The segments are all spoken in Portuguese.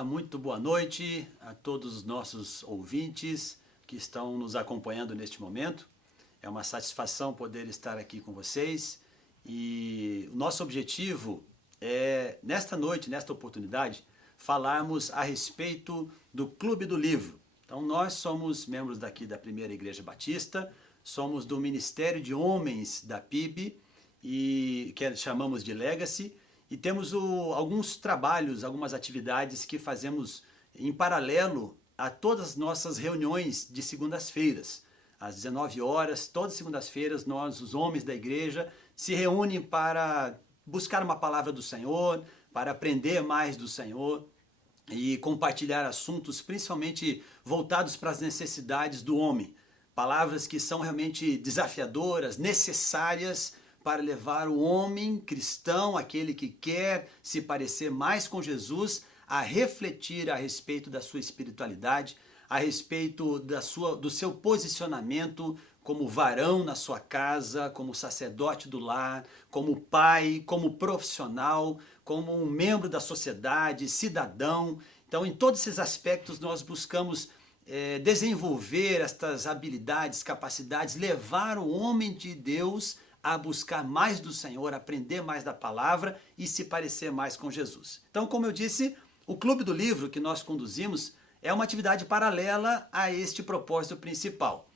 Olá, muito boa noite a todos os nossos ouvintes que estão nos acompanhando neste momento. É uma satisfação poder estar aqui com vocês e o nosso objetivo é, nesta noite, nesta oportunidade, falarmos a respeito do Clube do Livro. Então nós somos membros daqui da Primeira Igreja Batista, somos do Ministério de Homens da PIB, e que chamamos de Legacy, e temos alguns trabalhos, algumas atividades que fazemos em paralelo a todas as nossas reuniões de segundas-feiras. Às 19 horas, todas as segundas-feiras, nós, os homens da igreja, se reúnem para buscar uma palavra do Senhor, para aprender mais do Senhor e compartilhar assuntos principalmente voltados para as necessidades do homem. Palavras que são realmente desafiadoras, necessárias para levar o homem cristão, aquele que quer se parecer mais com Jesus, a refletir a respeito da sua espiritualidade, a respeito do seu posicionamento como varão na sua casa, como sacerdote do lar, como pai, como profissional, como um membro da sociedade, cidadão. Então, em todos esses aspectos, nós buscamos desenvolver estas habilidades, capacidades, levar o homem de Deus a buscar mais do Senhor, aprender mais da palavra e se parecer mais com Jesus. Então, como eu disse, o Clube do Livro que nós conduzimos é uma atividade paralela a este propósito principal.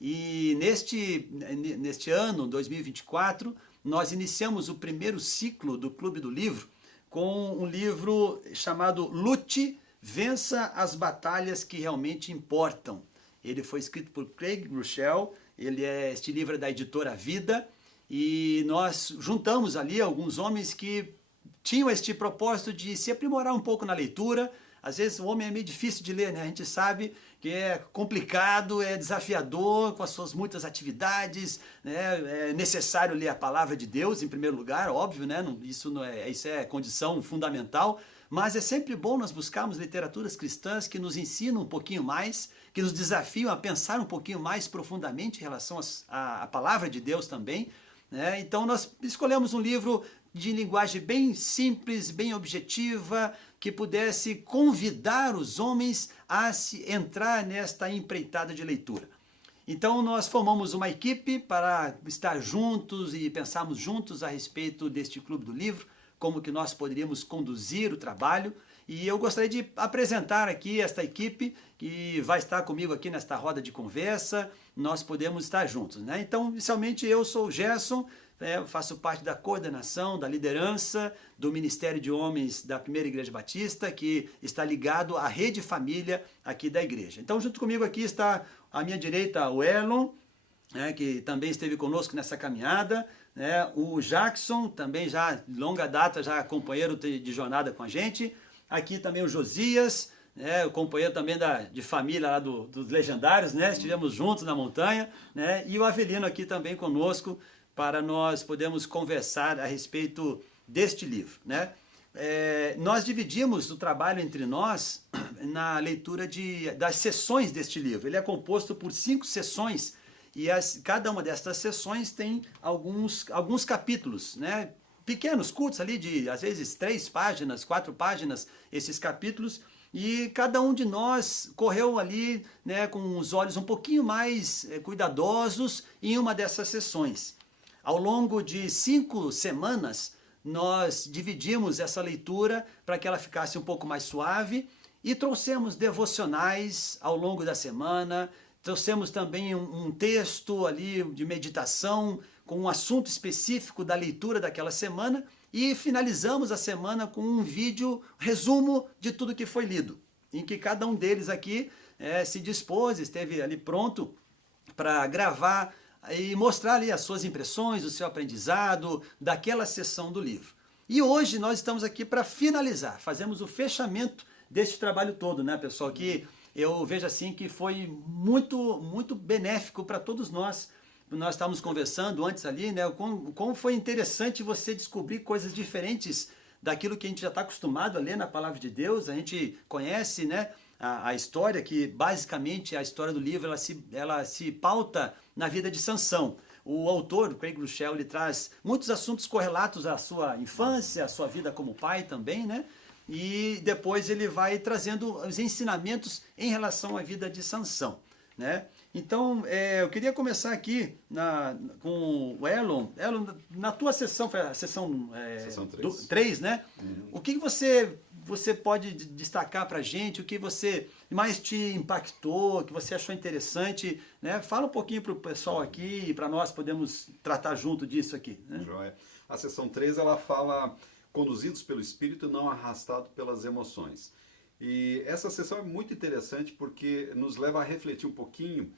E neste ano, 2024, nós iniciamos o primeiro ciclo do Clube do Livro com um livro chamado Lute, Vença as Batalhas que Realmente Importam. Ele foi escrito por Craig Groeschel, este livro é da editora Vida, e nós juntamos ali alguns homens que tinham este propósito de se aprimorar um pouco na leitura. Às vezes o homem é meio difícil de ler, né? A gente sabe que é complicado, é desafiador com as suas muitas atividades, né? É necessário ler a palavra de Deus em primeiro lugar, óbvio, né? Isso é condição fundamental, mas é sempre bom nós buscarmos literaturas cristãs que nos ensinam um pouquinho mais, que nos desafiam a pensar um pouquinho mais profundamente em relação à palavra de Deus também. Então nós escolhemos um livro de linguagem bem simples, bem objetiva, que pudesse convidar os homens a se entrar nesta empreitada de leitura. Então nós formamos uma equipe para estar juntos e pensarmos juntos a respeito deste Clube do Livro, como que nós poderíamos conduzir o trabalho. E eu gostaria de apresentar aqui esta equipe que vai estar comigo aqui nesta roda de conversa, nós podemos estar juntos, né? Então, inicialmente eu sou o Gerson, eu faço parte da coordenação, da liderança do Ministério de Homens da Primeira Igreja Batista, que está ligado à Rede Família aqui da igreja. Então, junto comigo aqui está à minha direita o Erlon, que também esteve conosco nessa caminhada, o Jackson, também já de longa data, já companheiro de jornada com a gente. Aqui também o Josias, o companheiro também de família lá dos Legendários, estivemos juntos na montanha, e o Avelino aqui também conosco, para nós podermos conversar a respeito deste livro. Nós dividimos o trabalho entre nós na leitura das sessões deste livro. Ele é composto por 5 sessões, e cada uma destas sessões tem alguns capítulos, pequenos, curtos ali, de às vezes 3 páginas, 4 páginas, esses capítulos, e cada um de nós correu ali com os olhos um pouquinho mais cuidadosos em uma dessas sessões. Ao longo de 5 semanas, nós dividimos essa leitura para que ela ficasse um pouco mais suave e trouxemos devocionais ao longo da semana, trouxemos também um texto ali de meditação com um assunto específico da leitura daquela semana e finalizamos a semana com um vídeo resumo de tudo que foi lido, em que cada um deles aqui se dispôs, esteve ali pronto para gravar e mostrar ali as suas impressões, o seu aprendizado daquela sessão do livro. E hoje nós estamos aqui para finalizar, fazemos o fechamento deste trabalho todo, pessoal, que eu vejo assim que foi muito, muito benéfico para todos nós. Nós estávamos conversando antes ali, como foi interessante você descobrir coisas diferentes daquilo que a gente já está acostumado a ler na Palavra de Deus. A gente conhece a história, que basicamente a história do livro ela se pauta na vida de Sansão. O autor, o Craig Groeschel, ele traz muitos assuntos correlatos à sua infância, à sua vida como pai também, e depois ele vai trazendo os ensinamentos em relação à vida de Sansão, né? Então, eu queria começar aqui com o Erlon. Erlon, na tua sessão, foi a sessão 3, né? Uhum. O que você pode destacar para a gente? O que você mais te impactou, que você achou interessante, né? Fala um pouquinho para o pessoal aqui e para nós podemos tratar junto disso aqui, né? Joia. A sessão 3, ela fala conduzidos pelo Espírito e não arrastado pelas emoções. E essa sessão é muito interessante porque nos leva a refletir um pouquinho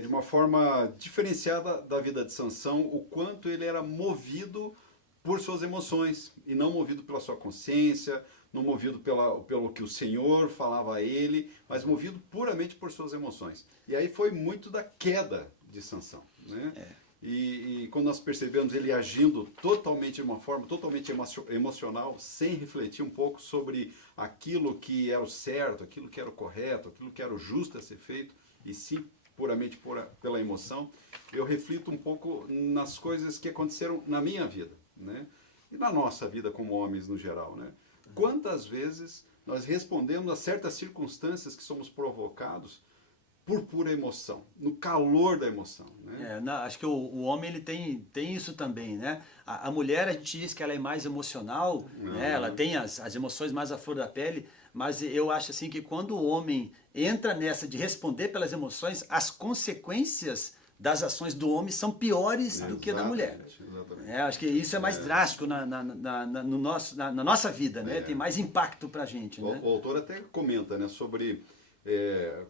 de uma forma diferenciada da vida de Sansão, o quanto ele era movido por suas emoções e não movido pela sua consciência, não movido pelo que o Senhor falava a ele, mas movido puramente por suas emoções. E aí foi muito da queda de Sansão, né? E quando nós percebemos ele agindo totalmente de uma forma totalmente emocional, sem refletir um pouco sobre aquilo que era o certo, aquilo que era o correto, aquilo que era o justo a ser feito, e sim puramente pela emoção, eu reflito um pouco nas coisas que aconteceram na minha vida, né? E na nossa vida como homens no geral, né? Quantas vezes nós respondemos a certas circunstâncias que somos provocados por pura emoção, no calor da emoção, né? Acho que o homem ele tem isso também, né? A mulher, a gente diz que ela é mais emocional, né? Ela tem as emoções mais à flor da pele, mas eu acho assim que quando o homem entra nessa de responder pelas emoções, as consequências das ações do homem são piores do que da mulher. Exatamente. Acho que isso é mais drástico na nossa vida, né? Tem mais impacto pra gente, né? O autor até comenta, né, sobre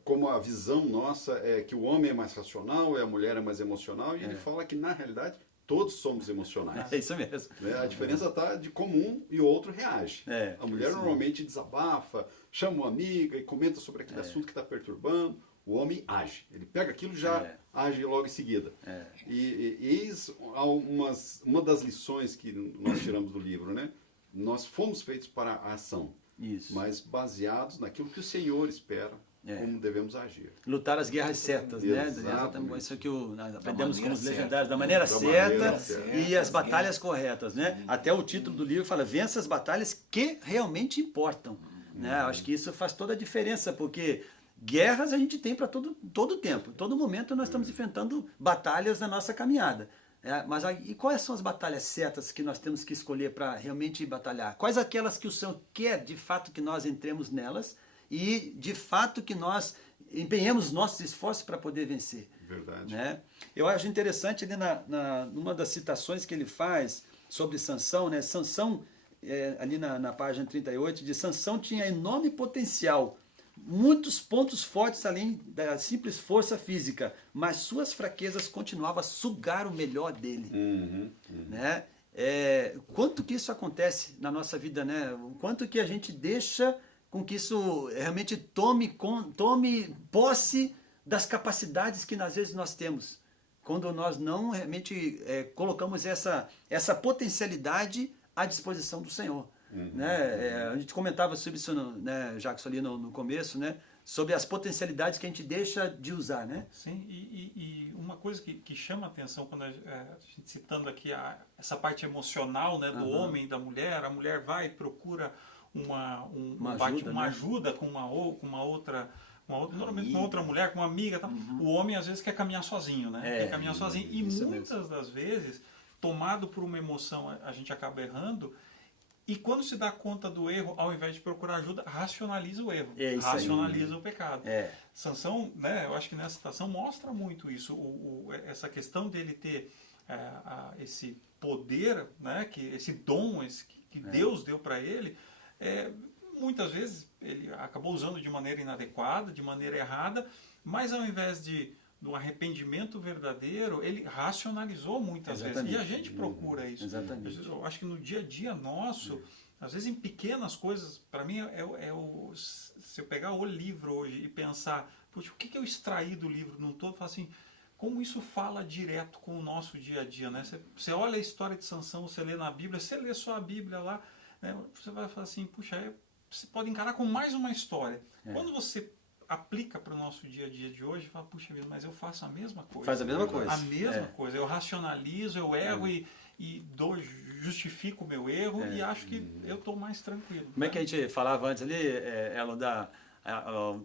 como a visão nossa é que o homem é mais racional, a mulher é mais emocional, e ele fala que na realidade todos somos emocionais. É isso mesmo. Né? A diferença está de como um e o outro reage. A mulher normalmente desabafa, chama uma amiga e comenta sobre aquele assunto que está perturbando. O homem age. Ele pega aquilo e já age logo em seguida. E eis uma das lições que nós tiramos do livro, né? Nós fomos feitos para a ação, mas baseados naquilo que o Senhor espera, como devemos agir. Lutar as guerras certas, né? Exatamente. Isso que nós aprendemos com os legendários, da maneira certa e as batalhas corretas, né? Até o título do livro fala, vença as batalhas que realmente importam. Né? Acho que isso faz toda a diferença, porque guerras a gente tem para todo tempo, todo momento nós estamos enfrentando batalhas na nossa caminhada. Mas e quais são as batalhas certas que nós temos que escolher para realmente batalhar? Quais aquelas que o Senhor quer de fato que nós entremos nelas e de fato que nós empenhemos nossos esforços para poder vencer? Verdade. Né? Eu acho interessante ali numa das citações que ele faz sobre Sansão, né? Sansão, ali na página 38, diz: Sansão tinha enorme potencial, muitos pontos fortes além da simples força física, mas suas fraquezas continuavam a sugar o melhor dele. Né? Quanto que isso acontece na nossa vida, né? O quanto que a gente deixa com que isso realmente tome posse das capacidades que às vezes nós temos, quando nós não realmente colocamos essa potencialidade à disposição do Senhor. Né? A gente comentava sobre isso, né, Jackson, ali no começo, né? Sobre as potencialidades que a gente deixa de usar, né? Sim, e uma coisa que chama a atenção, quando a gente citando aqui essa parte emocional, né, do homem e da mulher, a mulher vai e procura uma ajuda com uma outra, normalmente com outra mulher, com uma amiga, tal. O homem às vezes quer caminhar sozinho, né? Quer caminhar sozinho, e muitas das vezes, tomado por uma emoção, a gente acaba errando. E quando se dá conta do erro, ao invés de procurar ajuda, racionaliza o erro, racionaliza o pecado. Sansão, né, eu acho que nessa citação mostra muito isso, essa questão dele ter esse poder, né, esse dom que Deus deu para ele, muitas vezes ele acabou usando de maneira inadequada, de maneira errada, mas ao invés de do arrependimento verdadeiro, ele racionalizou muitas vezes. E a gente procura isso. Eu acho que no dia a dia nosso, às vezes em pequenas coisas, para mim se eu pegar o livro hoje e pensar, puxa, o que eu extraí do livro num todo, eu falo assim, como isso fala direto com o nosso dia a dia, né? Você olha a história de Sansão, você lê na Bíblia, você lê só a Bíblia lá, né? Você vai falar assim, puxa, você pode encarar como mais uma história. Quando você aplica para o nosso dia a dia de hoje e fala, puxa vida, mas eu faço a mesma coisa. Faz a mesma coisa. A mesma coisa. Eu racionalizo, eu erro e justifico o meu erro e acho que eu estou mais tranquilo. Como é que a gente falava antes ali, Elo,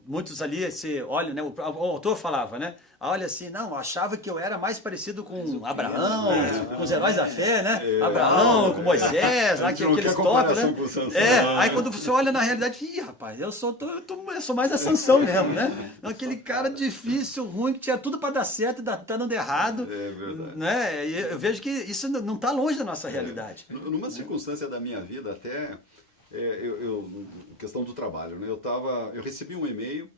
muitos ali, se olha, né, o autor falava, né? Olha assim, não, achava que eu era mais parecido com Abraão, com os heróis da fé, né? Abraão, com Moisés, lá, aqueles tópicos, né? Aí quando você olha na realidade, rapaz, eu sou mais a Sansão mesmo, né? Aquele cara difícil, ruim, que tinha tudo para dar certo e tá dando errado. É verdade. Né? E eu vejo que isso não está longe da nossa realidade. Numa circunstância da minha vida, até, questão do trabalho, né? Eu recebi um e-mail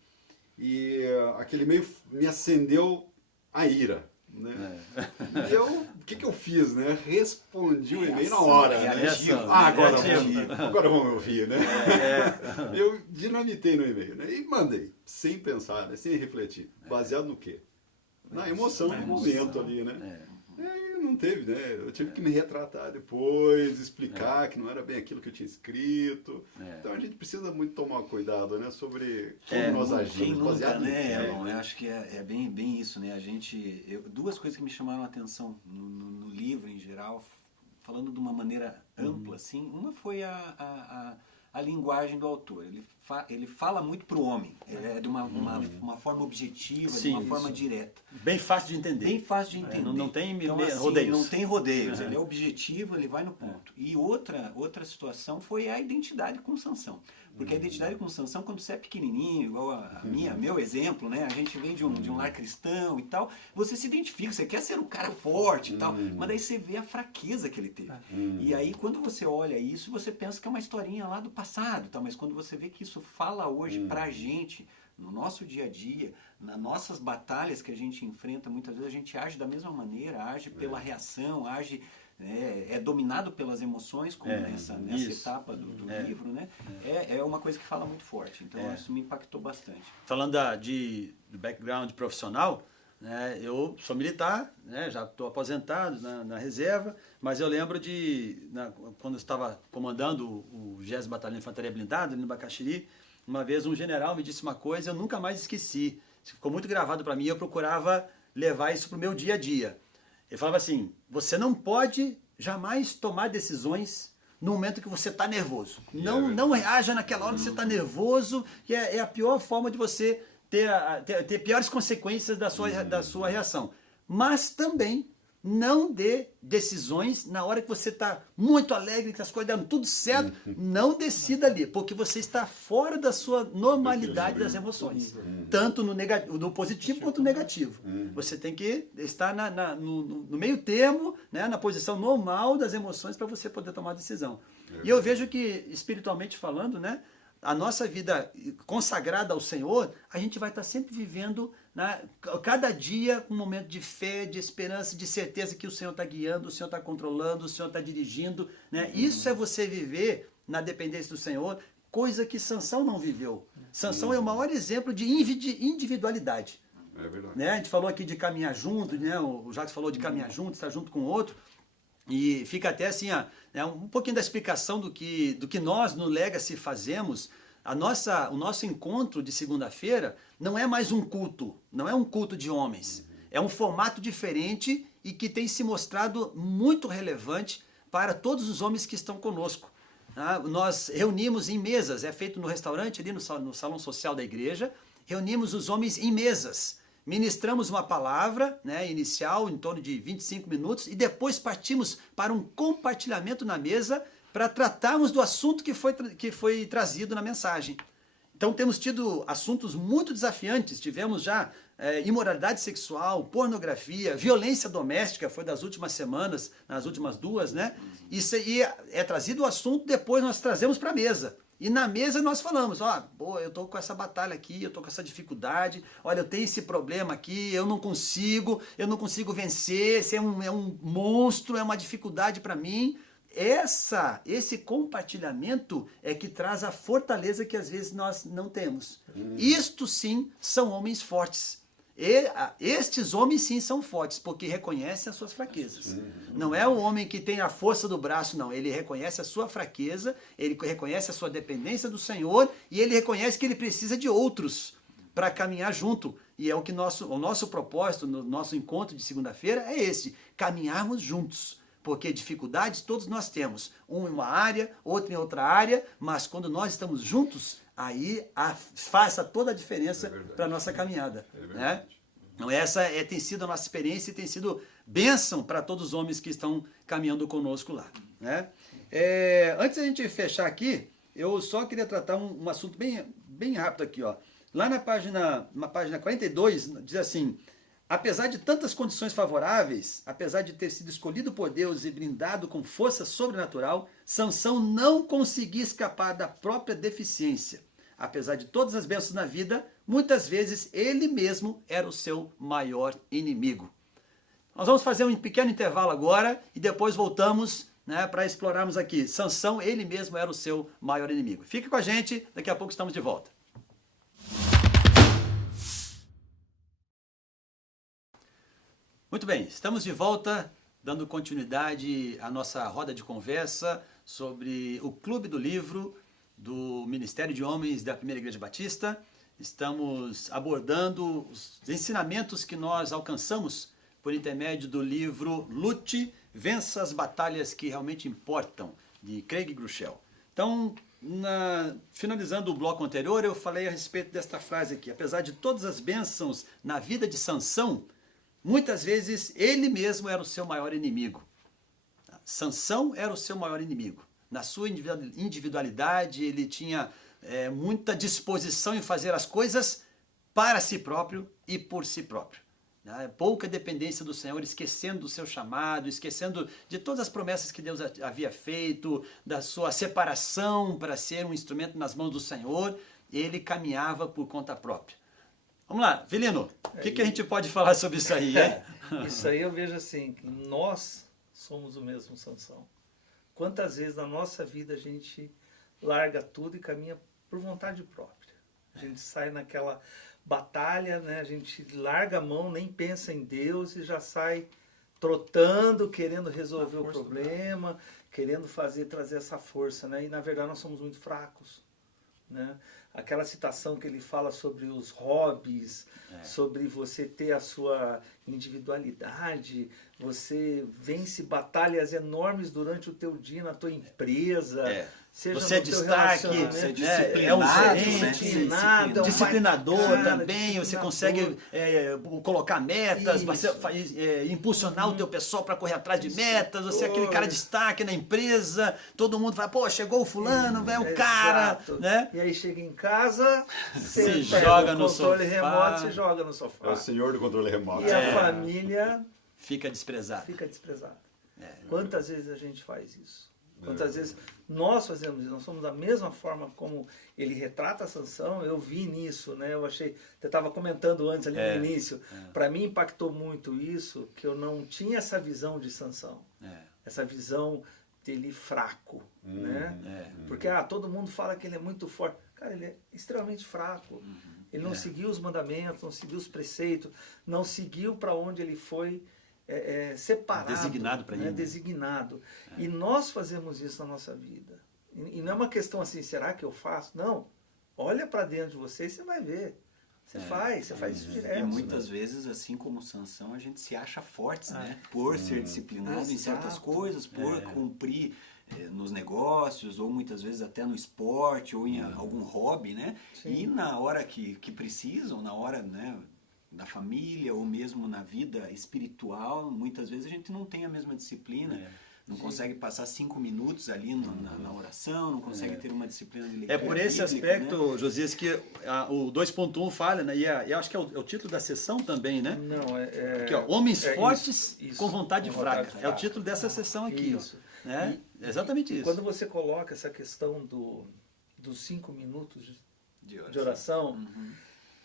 e aquele e-mail me acendeu a ira, né? E o que eu fiz, né? Respondi o e-mail na hora, né? Agora vamos ouvir, né? Eu dinamitei no e-mail, né? E mandei, sem pensar, né? Sem refletir. Baseado no quê? Na emoção do momento ali, né? Não teve, né? Eu tive que me retratar depois, explicar que não era bem aquilo que eu tinha escrito. Então a gente precisa muito tomar cuidado, né? Sobre como nós agimos, baseado né, Elon? Eu acho que é bem isso, né? Duas coisas que me chamaram a atenção no livro em geral, falando de uma maneira ampla, assim. Uma foi a linguagem do autor. Ele fala muito para o homem, de uma forma objetiva, de uma forma direta. Bem fácil de entender. Bem fácil de entender. Não tem assim, rodeios. Não tem rodeios, ele é objetivo, ele vai no ponto. E outra situação foi a identidade com Sansão. Porque a identidade com Sansão, quando você é pequenininho, igual meu exemplo, né? A gente vem de um lar cristão e tal, você se identifica, você quer ser um cara forte e tal, mas daí você vê a fraqueza que ele teve. E aí, quando você olha isso, você pensa que é uma historinha lá do passado, tá? Mas quando você vê que isso fala hoje pra gente, no nosso dia a dia, nas nossas batalhas que a gente enfrenta, muitas vezes a gente age da mesma maneira, age pela reação, age... É dominado pelas emoções, como nessa etapa do livro, né? É uma coisa que fala muito forte. Então, isso me impactou bastante. Falando do background profissional, né, eu sou militar, né, já estou aposentado na reserva, mas eu lembro quando eu estava comandando o 20º Batalhão de Infantaria Blindada, ali no Bacaxiri, uma vez um general me disse uma coisa, eu nunca mais esqueci. Ficou muito gravado para mim e eu procurava levar isso para o meu dia a dia. Ele falava assim, você não pode jamais tomar decisões no momento que você está nervoso. Não reaja naquela hora que você está nervoso, que é a pior forma de você ter piores consequências da sua reação. Mas também não dê decisões na hora que você está muito alegre, que as coisas deram tudo certo. Não decida ali, porque você está fora da sua normalidade das emoções. Tanto no positivo quanto no negativo. Você tem que estar no meio termo, né, na posição normal das emoções para você poder tomar a decisão. E eu vejo que, espiritualmente falando, né, a nossa vida consagrada ao Senhor, a gente vai estar sempre vivendo, né, cada dia um momento de fé, de esperança, de certeza que o Senhor está guiando, o Senhor está controlando, o Senhor está dirigindo. Né? Isso é você viver na dependência do Senhor, coisa que Sansão não viveu. Sansão é o maior exemplo de individualidade. É verdade. Né? A gente falou aqui de caminhar junto, né? O Jacques falou de caminhar junto, estar junto com o outro. E fica até assim, um pouquinho da explicação do que nós no Legacy fazemos. O nosso encontro de segunda-feira não é mais um culto, não é um culto de homens. É um formato diferente e que tem se mostrado muito relevante para todos os homens que estão conosco. Nós reunimos em mesas, é feito no restaurante, ali no salão social da igreja, reunimos os homens em mesas. Ministramos uma palavra, né, inicial, em torno de 25 minutos, e depois partimos para um compartilhamento na mesa para tratarmos do assunto que foi trazido na mensagem. Então temos tido assuntos muito desafiantes, tivemos já imoralidade sexual, pornografia, violência doméstica, foi das últimas semanas, nas últimas duas, né? E é trazido o assunto, depois nós trazemos para a mesa. E na mesa nós falamos, eu estou com essa batalha aqui, eu estou com essa dificuldade, olha, eu tenho esse problema aqui, eu não consigo vencer, esse é um monstro, é uma dificuldade para mim. Esse compartilhamento é que traz a fortaleza que às vezes nós não temos. Isto sim são homens fortes. Estes homens sim são fortes, porque reconhecem as suas fraquezas. Não é o homem que tem a força do braço, não. Ele reconhece a sua fraqueza, ele reconhece a sua dependência do Senhor e ele reconhece que ele precisa de outros para caminhar junto. E é o que o nosso propósito, no nosso encontro de segunda-feira é esse, caminharmos juntos. Porque dificuldades todos nós temos, um em uma área, outro em outra área, mas quando nós estamos juntos, aí faça toda a diferença para a nossa caminhada. Né? Então essa tem sido a nossa experiência e tem sido bênção para todos os homens que estão caminhando conosco lá. Né? Antes da gente fechar aqui, eu só queria tratar um assunto bem rápido aqui. Ó. Lá na página 42, diz assim: apesar de tantas condições favoráveis, apesar de ter sido escolhido por Deus e brindado com força sobrenatural, Sansão não conseguia escapar da própria deficiência. Apesar de todas as bênçãos na vida, muitas vezes ele mesmo era o seu maior inimigo. Nós vamos fazer um pequeno intervalo agora e depois voltamos, né, para explorarmos aqui. Sansão, ele mesmo era o seu maior inimigo. Fique com a gente, daqui a pouco estamos de volta. Muito bem, estamos de volta, dando continuidade à nossa roda de conversa sobre o Clube do Livro do Ministério de Homens da Primeira Igreja Batista. Estamos abordando os ensinamentos que nós alcançamos por intermédio do livro Lute, Vença as Batalhas que Realmente Importam, de Craig Groeschel. Então, finalizando o bloco anterior, eu falei a respeito desta frase aqui. Apesar de todas as bênçãos na vida de Sansão, muitas vezes ele mesmo era o seu maior inimigo. Sansão era o seu maior inimigo. Na sua individualidade, ele tinha muita disposição em fazer as coisas para si próprio e por si próprio. Pouca dependência do Senhor, esquecendo do seu chamado, esquecendo de todas as promessas que Deus havia feito, da sua separação para ser um instrumento nas mãos do Senhor, ele caminhava por conta própria. Vamos lá, Vilino, o que a gente pode falar sobre isso aí? Isso aí eu vejo assim, que nós somos o mesmo Sansão. Quantas vezes na nossa vida a gente larga tudo e caminha por vontade própria. A gente sai naquela batalha, né? A gente larga a mão, nem pensa em Deus e já sai trotando, querendo resolver o problema, querendo trazer essa força, né? E na verdade nós somos muito fracos, né? Aquela citação que ele fala sobre os hobbies, sobre você ter a sua individualidade, você vence batalhas enormes durante o teu dia na tua empresa, seja você no teu destaque, relacionamento, disciplinado, disciplinador também, você consegue colocar metas, você impulsionar o teu pessoal para correr atrás de metas, você é aquele cara de destaque na empresa, todo mundo fala, pô, chegou o fulano, é o cara, né? E aí chega em casa, você joga no controle sofá. remoto, você joga no sofá. É o senhor do controle remoto. E a família fica desprezada. Quantas vezes a gente faz isso? Quantas vezes nós fazemos isso? Nós somos da mesma forma como ele retrata a Sansão. Eu vi nisso, né? Eu estava comentando antes ali no início. Para mim impactou muito isso, que eu não tinha essa visão de Sansão. Essa visão dele fraco, né? Porque todo mundo fala que ele é muito forte. Cara, ele é extremamente fraco. Ele não seguiu os mandamentos, não seguiu os preceitos, não seguiu para onde ele foi separado. Designado para ele. Designado. E nós fazemos isso na nossa vida. E não é uma questão assim, será que eu faço? Não. Olha para dentro de você e você vai ver. Você faz isso direto. E muitas vezes, assim como Sansão, a gente se acha fortes, né? Por ser disciplinado em certas coisas, por cumprir nos negócios, ou muitas vezes até no esporte, ou em algum hobby, né? Sim. E na hora que precisam, na hora, né, da família, ou mesmo na vida espiritual, muitas vezes a gente não tem a mesma disciplina. Não consegue passar 5 minutos ali na oração, não consegue ter uma disciplina de leitura. É por esse bíblica, aspecto, né, Josias, que o 2.1 falha, né? E eu acho que é o título da sessão também, né? Não, Aqui, ó, Homens Fortes isso, com Vontade com Fraca. vontade É o título dessa sessão aqui. Isso. Ó, né? Exatamente isso. Quando você coloca essa questão dos 5 minutos de oração,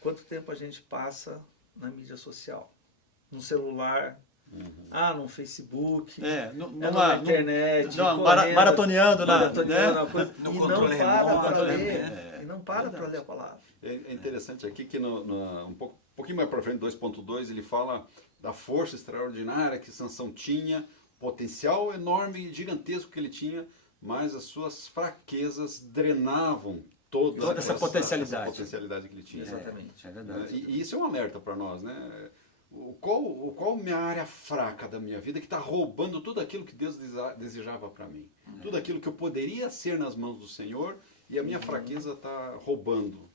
quanto tempo a gente passa na mídia social? No celular, no Facebook, na internet, maratoneando no controle remoto, e não para para ler a palavra. É interessante aqui que um pouquinho mais para frente, 2.2, ele fala da força extraordinária que Sansão tinha, potencial enorme e gigantesco que ele tinha, mas as suas fraquezas drenavam Toda essa potencialidade. Essa potencialidade que ele tinha. Exatamente. É verdade. E isso é um alerta para nós, né? Qual minha área fraca da minha vida que está roubando tudo aquilo que Deus desejava para mim? Tudo aquilo que eu poderia ser nas mãos do Senhor e a minha fraqueza está roubando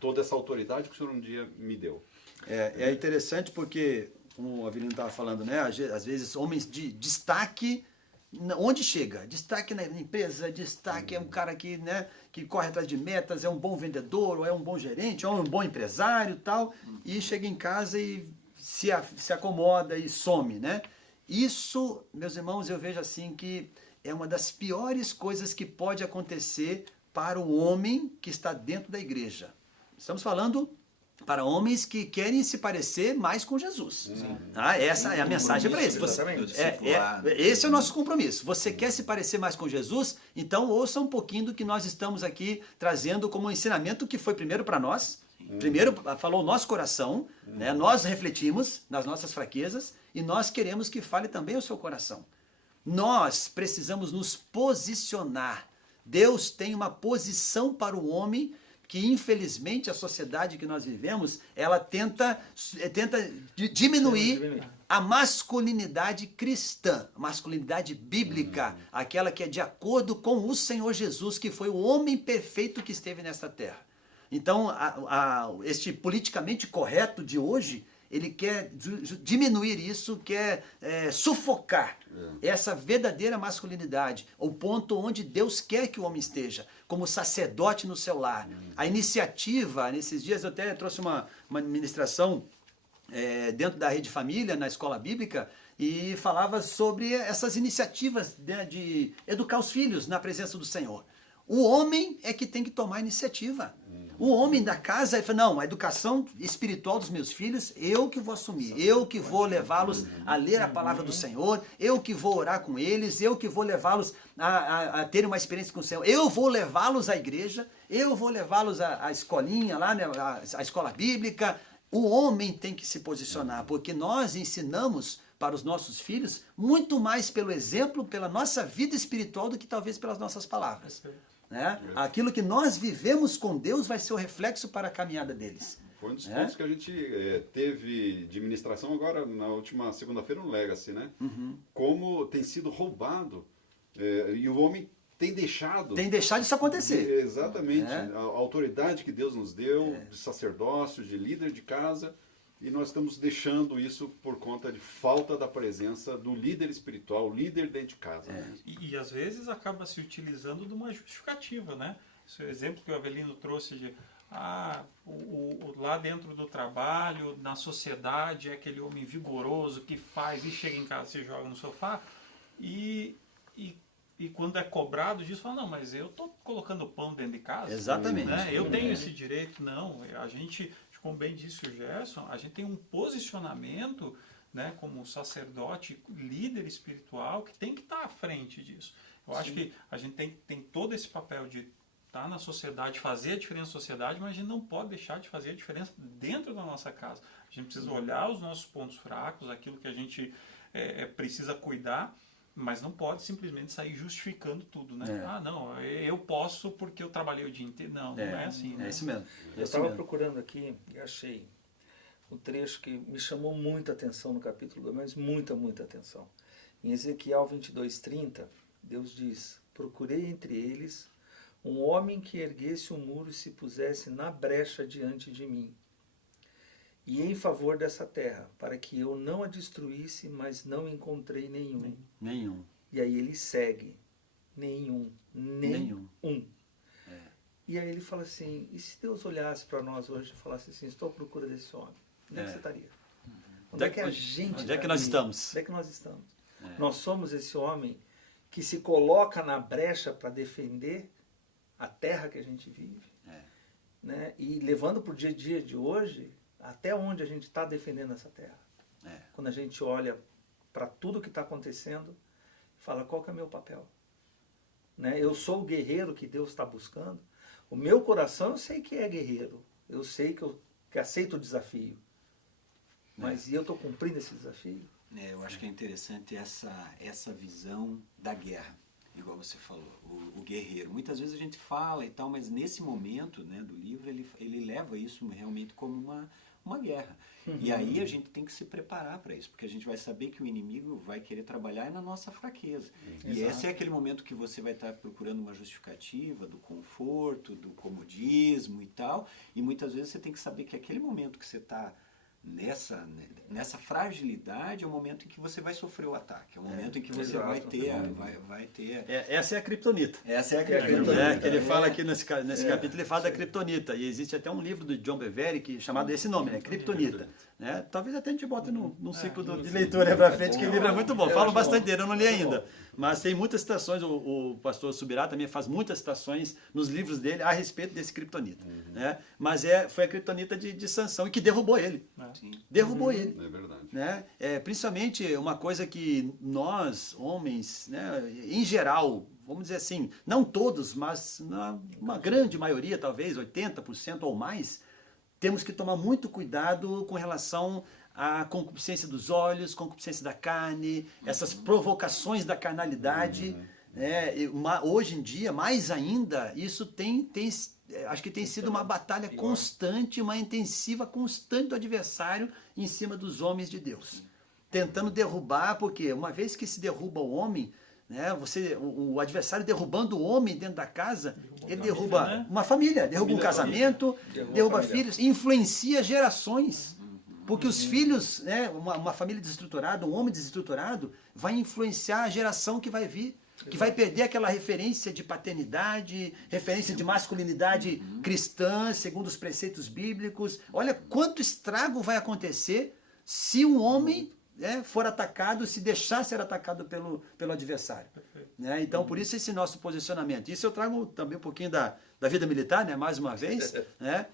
toda essa autoridade que o Senhor um dia me deu. É interessante porque, como o Avelino estava falando, né? Às vezes homens de destaque, onde chega? Destaque na empresa, destaque é um cara que, né, que corre atrás de metas, é um bom vendedor, ou é um bom gerente, ou é um bom empresário e tal, e chega em casa e se acomoda e some, né? Isso, meus irmãos, eu vejo assim que é uma das piores coisas que pode acontecer para o homem que está dentro da igreja. Estamos falando para homens que querem se parecer mais com Jesus. Essa é a mensagem para eles. Esse é o nosso compromisso. Você quer se parecer mais com Jesus? Então ouça um pouquinho do que nós estamos aqui trazendo como ensinamento que foi primeiro para nós. Primeiro falou o nosso coração, né? Nós refletimos nas nossas fraquezas e nós queremos que fale também o seu coração. Nós precisamos nos posicionar. Deus tem uma posição para o homem que, infelizmente, a sociedade que nós vivemos, ela tenta diminuir a masculinidade cristã, a masculinidade bíblica, aquela que é de acordo com o Senhor Jesus, que foi o homem perfeito que esteve nesta terra. Então, este politicamente correto de hoje, ele quer diminuir isso, quer sufocar essa verdadeira masculinidade, o ponto onde Deus quer que o homem esteja, como sacerdote no seu lar. A iniciativa, nesses dias eu até trouxe uma ministração dentro da Rede Família, na escola bíblica, e falava sobre essas iniciativas, né, de educar os filhos na presença do Senhor. O homem é que tem que tomar a iniciativa. O homem da casa, ele fala, não, a educação espiritual dos meus filhos, eu que vou assumir, eu que vou levá-los a ler a palavra do Senhor, eu que vou orar com eles, eu que vou levá-los a ter uma experiência com o Senhor, eu vou levá-los à igreja, eu vou levá-los à escolinha lá, né, à escola bíblica. O homem tem que se posicionar, porque nós ensinamos para os nossos filhos muito mais pelo exemplo, pela nossa vida espiritual do que talvez pelas nossas palavras. Né? Aquilo que nós vivemos com Deus vai ser o reflexo para a caminhada deles. Foi um dos pontos que a gente teve de ministração agora na última segunda-feira no Legacy, né? Como tem sido roubado e o homem tem deixado... Tem deixado isso acontecer. Exatamente. A autoridade que Deus nos deu, de sacerdócio, de líder de casa, e nós estamos deixando isso por conta de falta da presença do líder espiritual, o líder dentro de casa. E às vezes acaba se utilizando de uma justificativa, né? Esse exemplo que o Avelino trouxe de lá dentro do trabalho, na sociedade, é aquele homem vigoroso que faz e chega em casa e se joga no sofá e quando é cobrado disso, fala, não, mas eu estou colocando pão dentro de casa. Exatamente. Né? Eu tenho esse direito. Não, a gente... Como bem disse o Gerson, a gente tem um posicionamento, né, como sacerdote, líder espiritual, que tem que estar à frente disso. Eu acho que a gente tem todo esse papel de estar na sociedade, fazer a diferença na sociedade, mas a gente não pode deixar de fazer a diferença dentro da nossa casa. A gente precisa olhar os nossos pontos fracos, aquilo que a gente precisa cuidar, mas não pode simplesmente sair justificando tudo, né? Não, eu posso porque eu trabalhei o dia inteiro. Não, não é assim. Né? É isso mesmo. Eu estava procurando aqui e achei um trecho que me chamou muita atenção no capítulo 2, mas muita atenção. Em Ezequiel 22:30, Deus diz, procurei entre eles um homem que erguesse um muro e se pusesse na brecha diante de mim, e em favor dessa terra, para que eu não a destruísse, mas não encontrei nenhum. Nenhum. E aí ele segue. Nenhum. E aí ele fala assim, e se Deus olhasse para nós hoje e falasse assim, estou à procura desse homem, onde é que você estaria? Onde é que a gente Onde é que nós estamos? Onde é que nós estamos? Nós somos esse homem que se coloca na brecha para defender a terra que a gente vive. Né? E levando para o dia a dia de hoje, até onde a gente está defendendo essa terra. Quando a gente olha para tudo que está acontecendo, fala, qual que é o meu papel? Né? Eu sou o guerreiro que Deus está buscando. O meu coração eu sei que é guerreiro. Eu sei que aceito o desafio. Mas e eu estou cumprindo esse desafio? Eu acho que é interessante essa visão da guerra. igual você falou, o guerreiro. Muitas vezes a gente fala e tal, mas nesse momento, né, do livro, ele leva isso realmente como uma guerra. E aí a gente tem que se preparar para isso, porque a gente vai saber que o inimigo vai querer trabalhar na nossa fraqueza. E esse é aquele momento que você vai estar procurando uma justificativa do conforto, do comodismo e tal, e muitas vezes você tem que saber que aquele momento que você está nessa fragilidade é o momento em que você vai sofrer o ataque, é o momento em que você vai ter... Essa é a criptonita. Essa é a criptonita. Que ele fala aqui nesse capítulo, ele fala da criptonita. E existe até um livro do John Bevere chamado esse nome, né? Criptonita. Né? Talvez até a gente bota num ciclo de leitura para frente, que o livro é muito bom. Falo bastante dele, eu não li ainda. Mas tem muitas citações, o pastor Subirá também faz muitas citações nos livros dele a respeito desse criptonita. Né? Mas foi a criptonita de Sansão e que derrubou ele. Derrubou ele. É verdade. Né? Principalmente uma coisa que nós, homens, né, em geral, vamos dizer assim, não todos, mas uma grande maioria, talvez 80% ou mais, temos que tomar muito cuidado com relação à concupiscência dos olhos, concupiscência da carne, essas provocações da carnalidade. Né? Hoje em dia, mais ainda, isso acho que tem sido uma batalha constante, uma intensiva constante do adversário em cima dos homens de Deus. Tentando derrubar, porque uma vez que se derruba o homem, né, o adversário derrubando o homem dentro da casa, ele derruba uma família, derruba um casamento, derruba filhos, influencia gerações. Porque os filhos, né, uma família desestruturada, um homem desestruturado, vai influenciar a geração que vai vir. Que vai perder aquela referência de paternidade, referência de masculinidade cristã, segundo os preceitos bíblicos. Olha quanto estrago vai acontecer se um homem for atacado, se deixar ser atacado pelo adversário. Né? Então, por isso esse nosso posicionamento. Isso eu trago também um pouquinho da vida militar, né? Mais uma vez. Né?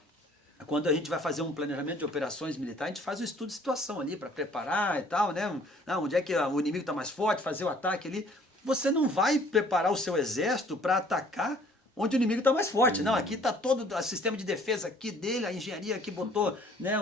Quando a gente vai fazer um planejamento de operações militares, a gente faz um estudo de situação ali para preparar e tal, né? Onde é que o inimigo está mais forte, fazer o ataque ali. Você não vai preparar o seu exército para atacar onde o inimigo está mais forte. Não, aqui está todo o sistema de defesa aqui dele, a engenharia aqui botou, né,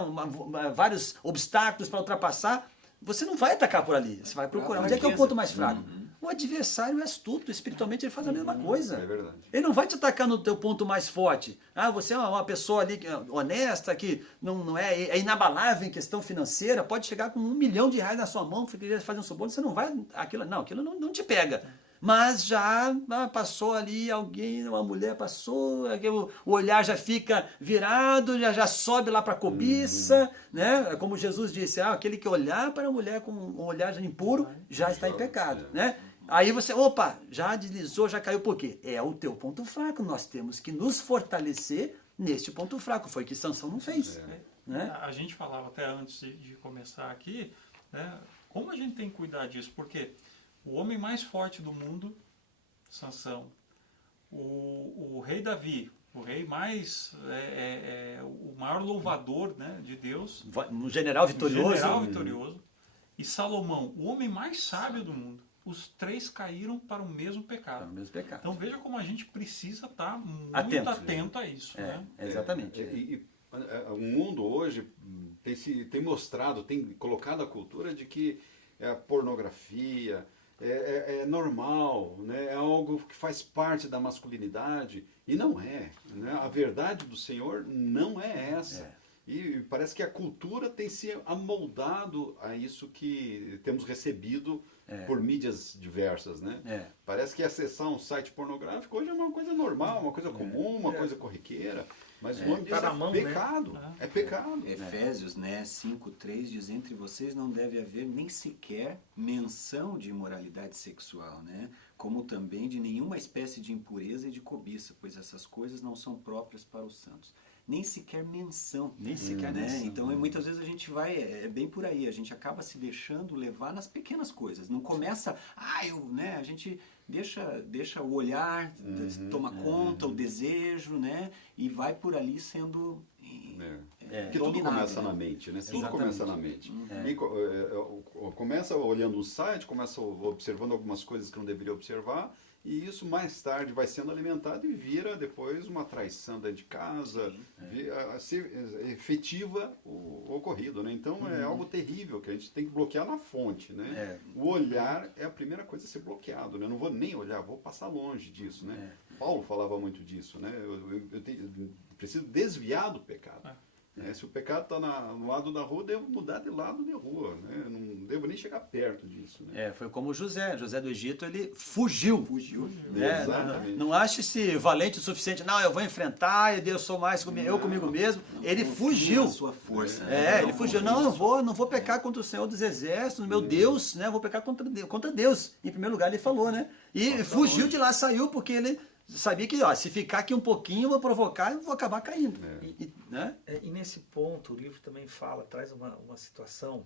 vários obstáculos para ultrapassar. Você não vai atacar por ali, você vai procurar. Onde é que é o ponto mais fraco? O adversário é astuto, espiritualmente ele faz a mesma coisa. É verdade. Ele não vai te atacar no teu ponto mais forte. Você é uma pessoa ali honesta, que não é inabalável em questão financeira, pode chegar com R$1 milhão na sua mão, fazer um suborno, você não vai... Aquilo não te pega. Mas já passou ali alguém, uma mulher passou, o olhar já fica virado, já sobe lá para a cobiça, né? Como Jesus disse, aquele que olhar para a mulher com um olhar impuro já está em pecado, né? Aí você, já deslizou, já caiu, por quê? É o teu ponto fraco, nós temos que nos fortalecer neste ponto fraco, foi o que Sansão não fez. Né? A gente falava até antes de começar aqui, né, como a gente tem que cuidar disso, porque o homem mais forte do mundo, Sansão, o rei Davi, o rei mais, o maior louvador, né, de Deus, um general vitorioso, e Salomão, o homem mais sábio do mundo. Os três caíram para o mesmo pecado. Então veja como a gente precisa estar muito atento a isso. Né? Exatamente. O mundo hoje tem mostrado, tem colocado a cultura de que a pornografia é normal, né? É algo que faz parte da masculinidade, e não é. Né? A verdade do Senhor não é essa. E parece que a cultura tem se amoldado a isso que temos recebido por mídias diversas, né? Parece que acessar um site pornográfico hoje é uma coisa normal, uma coisa comum, uma coisa corriqueira. Mas o nome disso é pecado. Né? É pecado. Efésios 5:3 diz: entre vocês não deve haver nem sequer menção de imoralidade sexual, né? Como também de nenhuma espécie de impureza e de cobiça, pois essas coisas não são próprias para os santos. Nem sequer menção. Né? Então, muitas vezes a gente vai, é bem por aí, a gente acaba se deixando levar nas pequenas coisas. Não começa, a gente deixa o olhar, toma conta, o desejo, né? E vai por ali sendo... Porque tudo começa na mente, né? Tudo começa na mente. E começa olhando um site, começa observando algumas coisas que não deveria observar, E isso mais tarde vai sendo alimentado e vira depois uma traição dentro de casa, a ser efetiva o ocorrido, né? Então é algo terrível que a gente tem que bloquear na fonte, né? O olhar é a primeira coisa a ser bloqueado, né? Eu não vou nem olhar, vou passar longe disso, né? Paulo falava muito disso, né? Eu preciso desviar do pecado. Se o pecado está no lado da rua, eu devo mudar de lado de rua, né? Eu não devo nem chegar perto disso, né? Foi como José do Egito, ele fugiu. Né? Exatamente. Não ache-se valente o suficiente, não, eu vou enfrentar, eu sou mais eu comigo mesmo. Ele fugiu. A sua força. Ele fugiu. Não, não vou pecar contra o Senhor dos Exércitos, meu Deus, né? Vou pecar contra Deus. Em primeiro lugar, ele falou, né? E fugiu de lá, saiu, porque ele sabia que, se ficar aqui um pouquinho, eu vou provocar e vou acabar caindo. Né? E nesse ponto, o livro também traz uma situação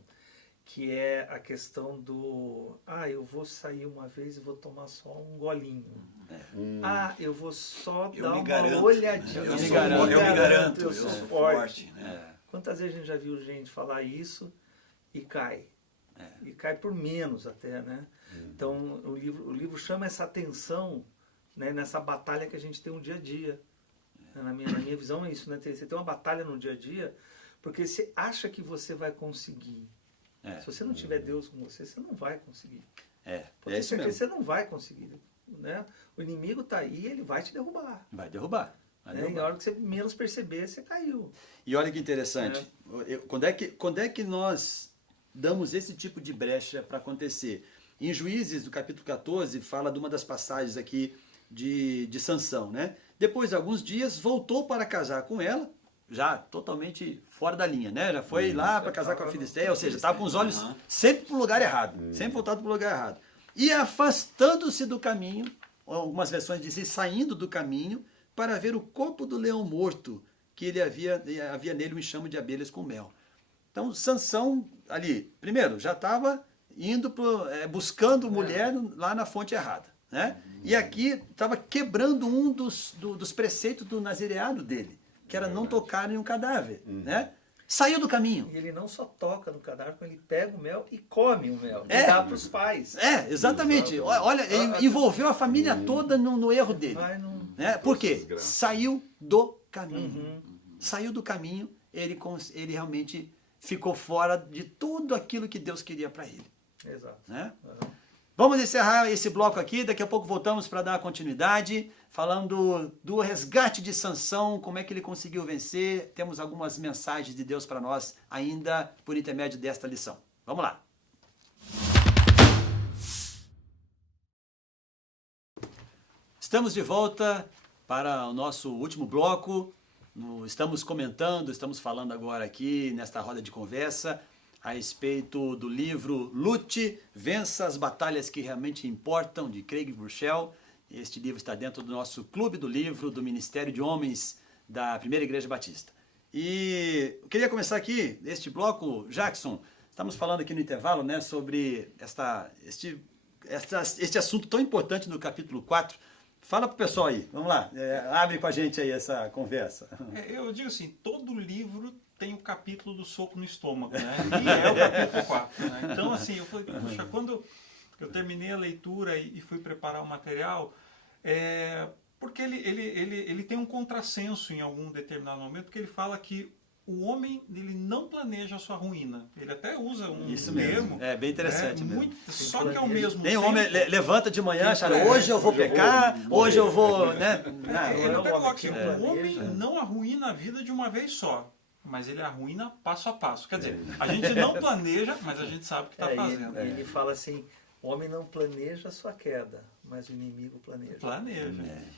que é a questão do eu vou sair uma vez e vou tomar só um golinho. Eu vou só dar uma olhadinha. Eu me garanto, eu sou forte. Né? Quantas vezes a gente já viu gente falar isso e cai? E cai por menos até, né? Então, o livro chama essa atenção, né, nessa batalha que a gente tem no dia a dia. Na minha visão é isso, né? Você tem uma batalha no dia a dia, porque você acha que você vai conseguir. Se você não tiver Deus com você, você não vai conseguir. É isso mesmo. Você não vai conseguir. Né? O inimigo está aí, ele vai te derrubar. Vai derrubar. E na hora que você menos perceber, você caiu. E olha que interessante. Quando é que nós damos esse tipo de brecha para acontecer? Em Juízes, do capítulo 14, fala de uma das passagens aqui de Sansão, né? Depois de alguns dias, voltou para casar com ela, já totalmente fora da linha, né? Já foi lá para casar com a Filisteia, ou seja, estava com os olhos sempre para o lugar errado, sempre voltado para o lugar errado. E afastando-se do caminho, algumas versões dizem saindo do caminho, para ver o corpo do leão morto, que ele havia nele um enxame de abelhas com mel. Então, Sansão, ali, primeiro, já estava indo buscando mulher lá na fonte errada, né? E aqui estava quebrando um dos preceitos do nazireado dele, que era não tocar em um cadáver, né? Saiu do caminho. E ele não só toca no cadáver, como ele pega o mel e come o mel. E dá para os pais. Exatamente. Olha, ele envolveu a família toda no erro dele. Né? Por quê? Saiu do caminho. Saiu do caminho, ele realmente ficou fora de tudo aquilo que Deus queria para ele. Exato. Né? Vamos encerrar esse bloco aqui, daqui a pouco voltamos para dar continuidade, falando do resgate de Sansão, como é que ele conseguiu vencer. Temos algumas mensagens de Deus para nós ainda por intermédio desta lição. Vamos lá. Estamos de volta para o nosso último bloco. Estamos comentando, estamos falando agora aqui nesta roda de conversa a respeito do livro Lute, Vença as Batalhas que Realmente Importam, de Craig Groeschel. Este livro está dentro do nosso Clube do Livro, do Ministério de Homens da Primeira Igreja Batista. E eu queria começar aqui, este bloco, Jackson, estamos falando aqui no intervalo, né, sobre este assunto tão importante no capítulo 4. Fala para o pessoal aí, vamos lá, abre com a gente aí essa conversa. Eu digo assim, todo livro tem o capítulo do soco no estômago, né? E é o capítulo 4. Né? Então, assim, eu falei, puxa, quando eu terminei a leitura e fui preparar o material, porque ele tem um contrassenso em algum determinado momento, porque ele fala que o homem ele não planeja a sua ruína. Ele até usa um Isso termo. mesmo. É bem interessante mesmo. Só que ao mesmo Tem tempo... homem levanta de manhã, achando, hoje eu vou pecar, hoje eu vou... Né? Ele até coloca assim, o homem não arruína a vida de uma vez só, mas ele arruína passo a passo. Quer dizer, a gente não planeja, mas a gente sabe o que está fazendo. Ele fala assim, o homem não planeja a sua queda, mas o inimigo planeja.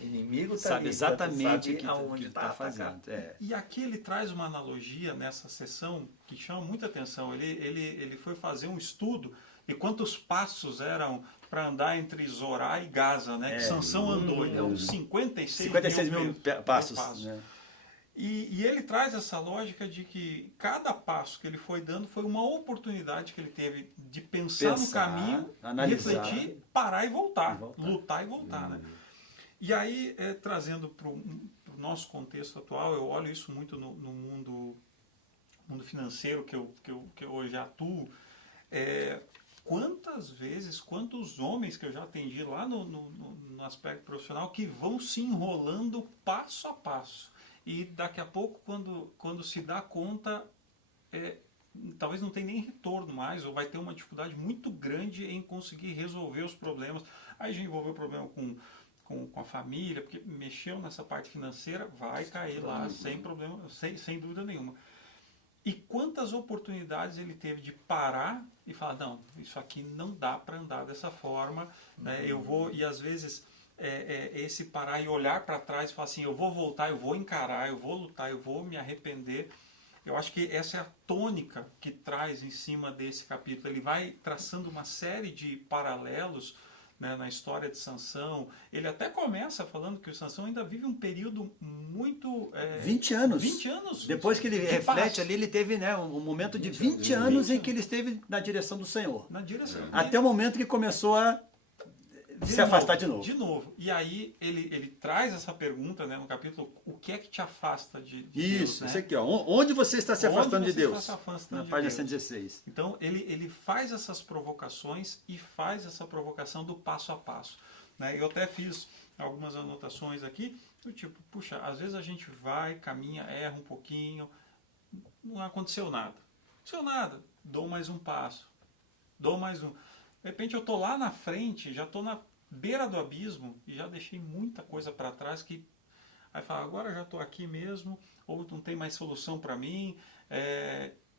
O inimigo sabe exatamente o que está fazendo. E aqui ele traz uma analogia nessa sessão que chama muita atenção. Ele foi fazer um estudo de quantos passos eram para andar entre Zorá e Gaza, né? Que Sansão andou. Então, 56 mil passos. Né? E ele traz essa lógica de que cada passo que ele foi dando foi uma oportunidade que ele teve de pensar no caminho, analisar, refletir, parar e voltar, lutar e voltar. Né? E aí, trazendo para o nosso contexto atual, eu olho isso muito no mundo financeiro que eu hoje atuo, quantas vezes, quantos homens que eu já atendi lá no aspecto profissional que vão se enrolando passo a passo. E daqui a pouco, quando se dá conta, talvez não tenha nem retorno mais, ou vai ter uma dificuldade muito grande em conseguir resolver os problemas. Aí já envolveu o problema com a família, porque mexeu nessa parte financeira, vai cair lá sem problema, sem dúvida nenhuma. E quantas oportunidades ele teve de parar e falar, não, isso aqui não dá para andar dessa forma, né? Eu vou, e às vezes esse parar e olhar para trás e falar assim, eu vou voltar, eu vou encarar, eu vou lutar, eu vou me arrepender. Eu acho que essa é a tônica que traz em cima desse capítulo. Ele vai traçando uma série de paralelos, né, na história de Sansão. Ele até começa falando que o Sansão ainda vive um período muito... 20 anos. 20 anos. Depois que ele reflete paz. ali, ele teve, né, um momento de 20 anos em que ele esteve na direção do Senhor. Na direção. Até o momento que começou a se afastar de novo. De novo. E aí ele traz essa pergunta, né, no capítulo, o que é que te afasta de Deus? Isso, Né? isso aqui, ó. Onde você está se afastando de Deus? Na página 116. Então ele faz essas provocações e faz essa provocação do passo a passo. Né? Eu até fiz algumas anotações aqui, do tipo, puxa, às vezes a gente vai, caminha, erra um pouquinho, não aconteceu nada. Não aconteceu nada, dou mais um passo, dou mais um. De repente eu estou lá na frente, já estou na beira do abismo e já deixei muita coisa para trás que aí fala, agora já estou aqui mesmo, ou não tem mais solução para mim.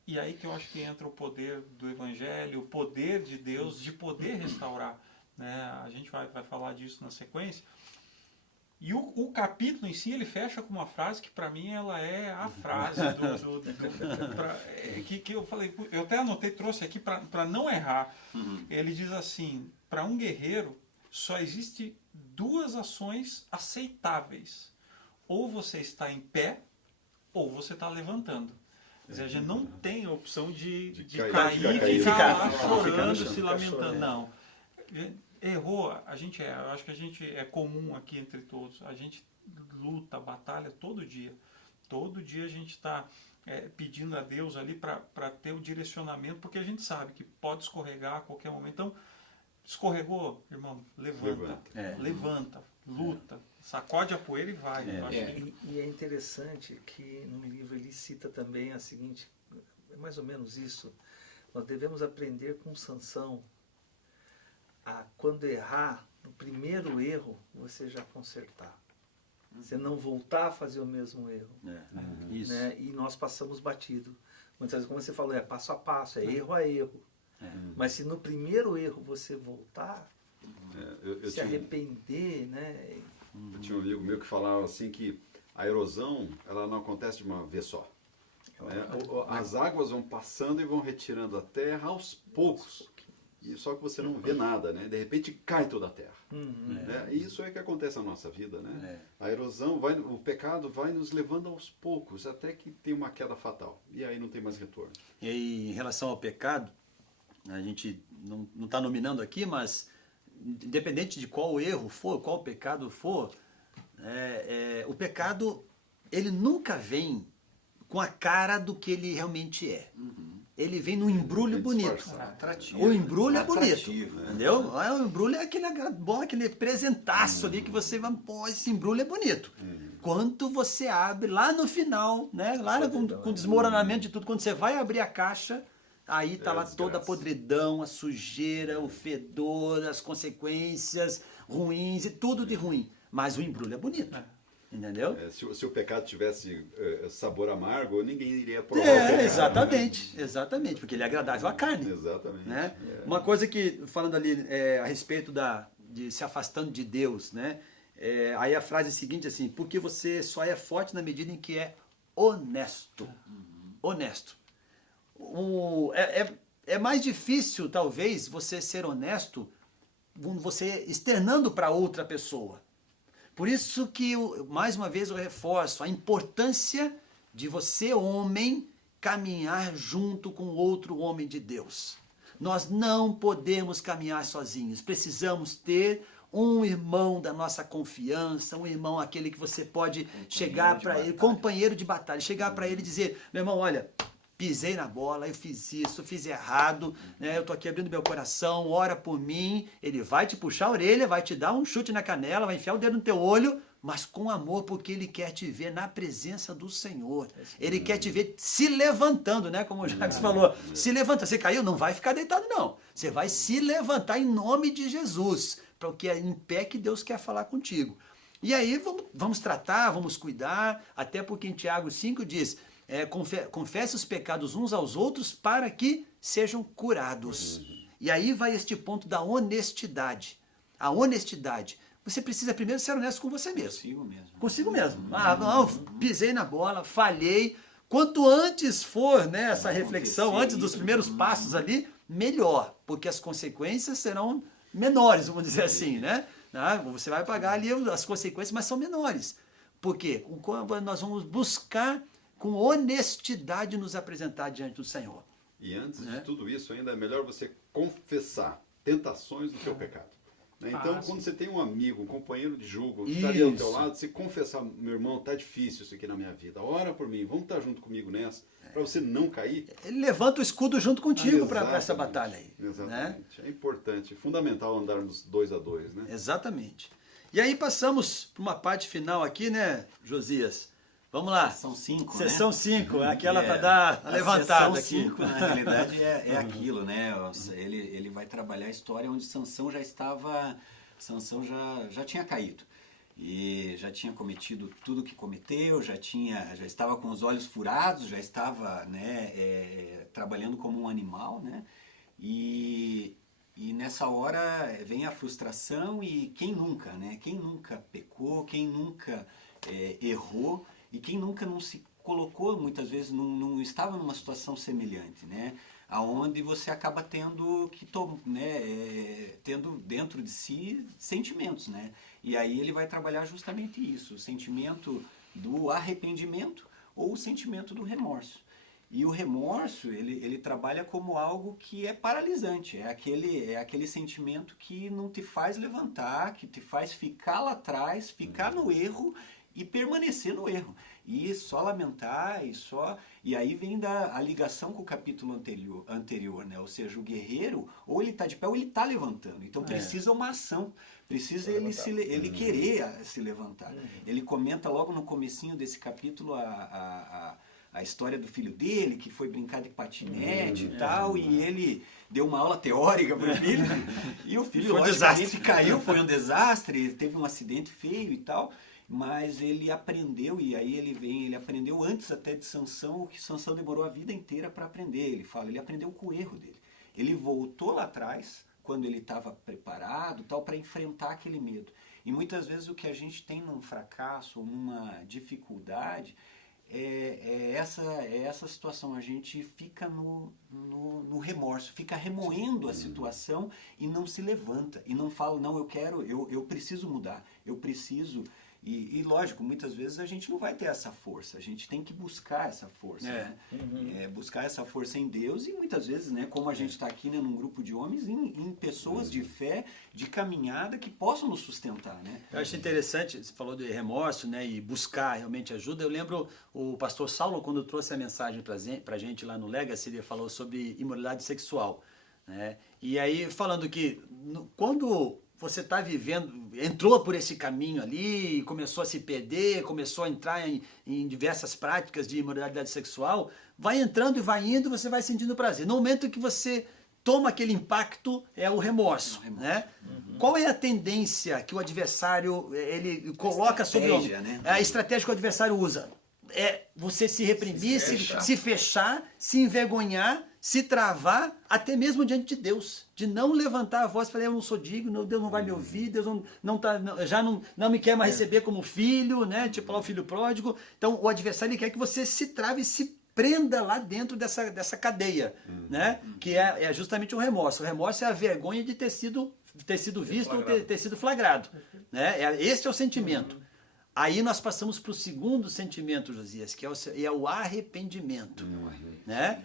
E aí que eu acho que entra o poder do Evangelho, o poder de Deus de poder restaurar. Né? A gente vai falar disso na sequência. E o capítulo em si, ele fecha com uma frase que para mim ela é a frase que eu falei, eu até anotei, trouxe aqui para não errar. Ele diz assim, para um guerreiro só existe duas ações aceitáveis. Ou você está em pé, ou você está levantando. Quer dizer, a gente não tem a opção de cair e ficar lá chorando, se lamentando. Não. Errou, eu acho que a gente é comum aqui entre todos. A gente luta, batalha todo dia. Todo dia a gente está pedindo a Deus ali para ter o direcionamento, porque a gente sabe que pode escorregar a qualquer momento. Então, escorregou, irmão, levanta, luta, sacode a poeira e vai. E é interessante que no livro ele cita também a seguinte, é mais ou menos isso, nós devemos aprender com Sansão a quando errar, no primeiro erro, você já consertar. Você não voltar a fazer o mesmo erro. Isso. Né? E nós passamos batido. Muitas vezes, como você falou, é passo a passo, é erro a erro. Mas se no primeiro erro você voltar, se arrepender, né? Eu tinha um amigo meu que falava assim que a erosão ela não acontece de uma vez só. Né? As águas vão passando e vão retirando a terra aos poucos. E só que você não vê nada, né? De repente cai toda a terra. Né? E isso é que acontece na nossa vida, né? A erosão, o pecado vai nos levando aos poucos, até que tem uma queda fatal. E aí não tem mais retorno. E em relação ao pecado, a gente não está nominando aqui, mas independente de qual erro for, qual pecado for, o pecado, ele nunca vem com a cara do que ele realmente é. Ele vem num embrulho bonito. Atrativo. O embrulho é bonito, Atrativo, entendeu? O embrulho é aquele presentaço ali que você vai, pô, esse embrulho é bonito. Quando você abre lá no final, né, lá com o desmoronamento de tudo, quando você vai abrir a caixa, aí tá lá toda a podridão, a sujeira, o fedor, as consequências ruins e tudo de ruim. Mas o embrulho é bonito. Entendeu? Se o pecado tivesse sabor amargo, ninguém iria provar. Exatamente, porque ele é agradável à carne. Exatamente. Né? Uma coisa que, falando ali a respeito de se afastando de Deus, né? Aí a frase é a seguinte, assim, porque você só é forte na medida em que é honesto. Honesto. É mais difícil, talvez, você ser honesto, você externando para outra pessoa. Por isso que, mais uma vez, eu reforço a importância de você, homem, caminhar junto com outro homem de Deus. Nós não podemos caminhar sozinhos. Precisamos ter um irmão da nossa confiança, um irmão aquele que você pode chegar para ele, companheiro de batalha, chegar para ele e dizer, meu irmão, olha, pisei na bola, eu fiz isso, eu fiz errado, né? Eu tô aqui abrindo meu coração, ora por mim. Ele vai te puxar a orelha, vai te dar um chute na canela, vai enfiar o dedo no teu olho, mas com amor, porque ele quer te ver na presença do Senhor. Ele quer te ver se levantando, né? Como o Jacques falou, se levanta. Você caiu, não vai ficar deitado, não. Você vai se levantar em nome de Jesus, porque é em pé que Deus quer falar contigo. E aí vamos tratar, vamos cuidar, até porque em Tiago 5 diz, confesse os pecados uns aos outros para que sejam curados. E aí vai este ponto da honestidade. A honestidade. Você precisa primeiro ser honesto com você mesmo. Consigo mesmo. Consigo mesmo. Ah, não, pisei na bola, falhei. Quanto antes for, né, essa reflexão, antes dos primeiros passos ali, melhor. Porque as consequências serão menores, vamos dizer assim, né? Você vai pagar ali as consequências, mas são menores. Por quê? Nós vamos buscar com honestidade nos apresentar diante do Senhor. E antes de tudo isso, ainda é melhor você confessar tentações do teu pecado. Né? Então, quando você tem um amigo, um companheiro de jogo, que está ali ao teu lado, você confessar, meu irmão, tá difícil isso aqui na minha vida, ora por mim, vamos estar junto comigo nessa, para você não cair. Ele levanta o escudo junto contigo para essa batalha aí. Exatamente. Né? É importante, fundamental andarmos 2 a 2, né? Exatamente. E aí passamos para uma parte final aqui, né, Josias? Vamos lá. Sessão 5, Sessão 5, aquela para dar a levantada aqui. Sessão 5, na realidade, é aquilo, né? Ele vai trabalhar a história onde Sansão já estava... Sansão já tinha caído. E já tinha cometido tudo que cometeu, já estava com os olhos furados, já estava, né, trabalhando como um animal, né? E nessa hora vem a frustração e quem nunca, né? Quem nunca pecou, quem nunca errou... E quem nunca não se colocou, muitas vezes, não estava numa situação semelhante, né? Aonde você acaba tendo tendo dentro de si sentimentos, né? E aí ele vai trabalhar justamente isso, o sentimento do arrependimento ou o sentimento do remorso. E o remorso, ele trabalha como algo que é paralisante, é aquele sentimento que não te faz levantar, que te faz ficar lá atrás, ficar no erro e permanecer no erro. E só lamentar, e aí vem a ligação com o capítulo anterior, né? Ou seja, o guerreiro, ou ele está de pé ou ele está levantando. Então precisa uma ação, precisa ele querer se levantar. Ele comenta logo no comecinho desse capítulo a história do filho dele, que foi brincar de patinete e tal, e ele deu uma aula teórica para o filho, e o filho logicamente caiu, foi um desastre, teve um acidente feio e tal. Mas ele aprendeu, e aí ele aprendeu antes até de Sansão, o que Sansão demorou a vida inteira para aprender. Ele fala, ele aprendeu com o erro dele. Ele voltou lá atrás, quando ele estava preparado, tal, para enfrentar aquele medo. E muitas vezes o que a gente tem num fracasso, ou numa dificuldade, é essa situação. A gente fica no remorso, fica remoendo a situação e não se levanta. E não fala, não, eu preciso mudar, eu preciso... E lógico, muitas vezes a gente não vai ter essa força, a gente tem que buscar essa força, né? Buscar essa força em Deus e muitas vezes, né, como a gente está aqui, né, num grupo de homens, em pessoas de fé, de caminhada que possam nos sustentar, né? Eu acho interessante, você falou de remorso, né, e buscar realmente ajuda. Eu lembro o pastor Saulo, quando trouxe a mensagem para a gente lá no Legacy, ele falou sobre imoralidade sexual, né? E aí falando que quando você está vivendo, entrou por esse caminho ali, começou a se perder, começou a entrar em diversas práticas de imoralidade sexual, vai entrando e vai indo, você vai sentindo prazer. No momento que você toma aquele impacto, é o remorso, né? Qual é a tendência que o adversário ele coloca sobre o homem? Né? A estratégia que o adversário usa é você se reprimir, se fechar, se envergonhar, se travar, até mesmo diante de Deus, de não levantar a voz para eu não sou digno, Deus não vai me ouvir, Deus não me quer mais receber como filho, né? Tipo lá o filho pródigo. Então o adversário ele quer que você se trave e se prenda lá dentro dessa cadeia, né? Que é justamente o remorso. O remorso é a vergonha de ter sido visto ou ter sido flagrado, né? Esse é o sentimento. Aí nós passamos para o segundo sentimento, Josias, que é o arrependimento. Né?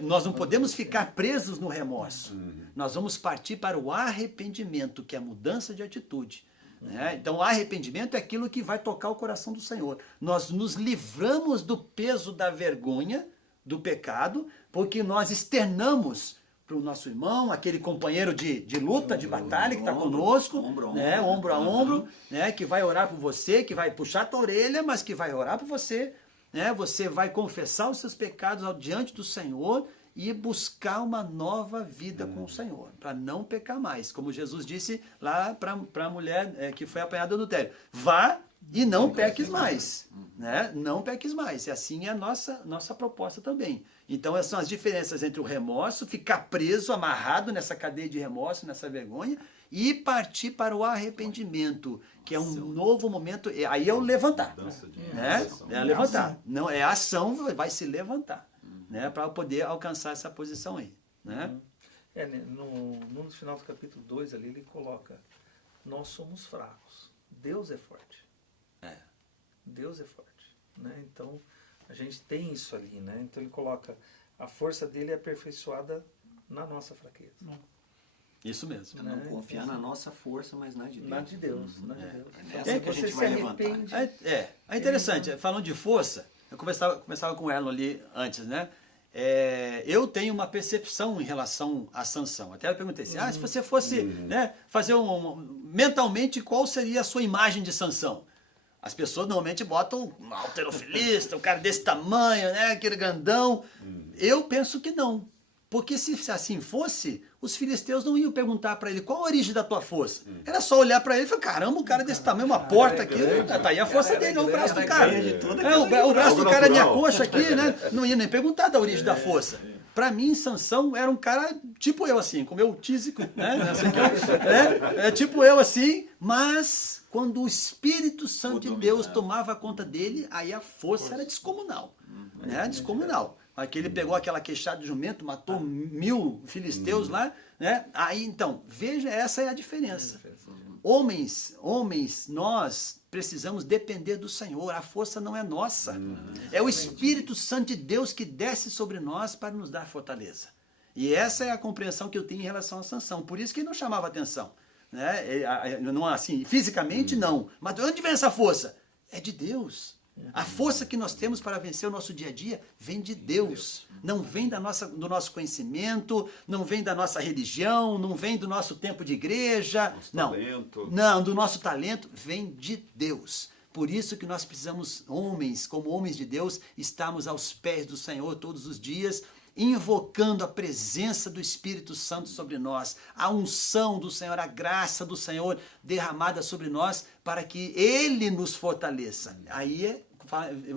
Nós não podemos ficar presos no remorso. Nós vamos partir para o arrependimento, que é a mudança de atitude. Né? Então, o arrependimento é aquilo que vai tocar o coração do Senhor. Nós nos livramos do peso da vergonha do pecado, porque nós externamos para o nosso irmão, aquele companheiro de luta, de batalha que está conosco, né, ombro a ombro, né, que vai orar por você, que vai puxar a tua orelha, mas que vai orar por você, né, você vai confessar os seus pecados diante do Senhor e buscar uma nova vida com o Senhor, para não pecar mais, como Jesus disse lá para a mulher que foi apanhada no adultério, vá e não peques mais, né? Não peques mais. E assim é a nossa proposta também. Então essas são as diferenças entre o remorso, ficar preso, amarrado nessa cadeia de remorso, nessa vergonha, e partir para o arrependimento, que é um novo momento. Aí é o levantar, né? É levantar. Não é a ação, vai se levantar, né? Para poder alcançar essa posição aí, né? No final do capítulo 2 ali ele coloca: nós somos fracos, Deus é forte. Deus é forte, né? Então a gente tem isso ali, né? Então ele coloca: a força dele é aperfeiçoada na nossa fraqueza. Isso mesmo. Não confiar na nossa força, mas na de Deus. Na de Deus, na de Deus. É nessa que a gente vai levantar. É interessante. Falando de força, eu conversava com ela ali antes, né? Eu tenho uma percepção em relação à Sansão. Até eu perguntei assim, se você fosse né, fazer mentalmente, qual seria a sua imagem de Sansão? As pessoas normalmente botam um halterofilista, um cara desse tamanho, né, aquele grandão. Eu penso que não. Porque se assim fosse, os filisteus não iam perguntar para ele qual a origem da tua força. Era só olhar para ele e falar: caramba, um cara desse tamanho, uma porta aqui, tá aí a força dele, não o braço do cara. O braço do cara é minha coxa aqui, né? Não ia nem perguntar da origem da força. Para mim, Sansão era um cara tipo eu, assim, com meu tísico, né? É tipo eu, assim, mas quando o Espírito Santo de Deus tomava conta dele, aí a força era descomunal, né? Descomunal. Aqui ele pegou aquela queixada de jumento, matou 1000 filisteus lá, né? Aí então, veja, essa é a diferença. Homens, nós precisamos depender do Senhor, a força não é nossa. É o Espírito Santo de Deus que desce sobre nós para nos dar fortaleza. E essa é a compreensão que eu tenho em relação a Sansão. Por isso que ele não chamava atenção, né? Não assim, fisicamente não. Mas de onde vem essa força? É de Deus. A força que nós temos para vencer o nosso dia a dia vem de Deus. Não vem do nosso conhecimento, não vem da nossa religião, não vem do nosso tempo de igreja. Não, do nosso talento, vem de Deus. Por isso que nós precisamos, como homens de Deus, estarmos aos pés do Senhor todos os dias, invocando a presença do Espírito Santo sobre nós, a unção do Senhor, a graça do Senhor derramada sobre nós, para que Ele nos fortaleça. Aí,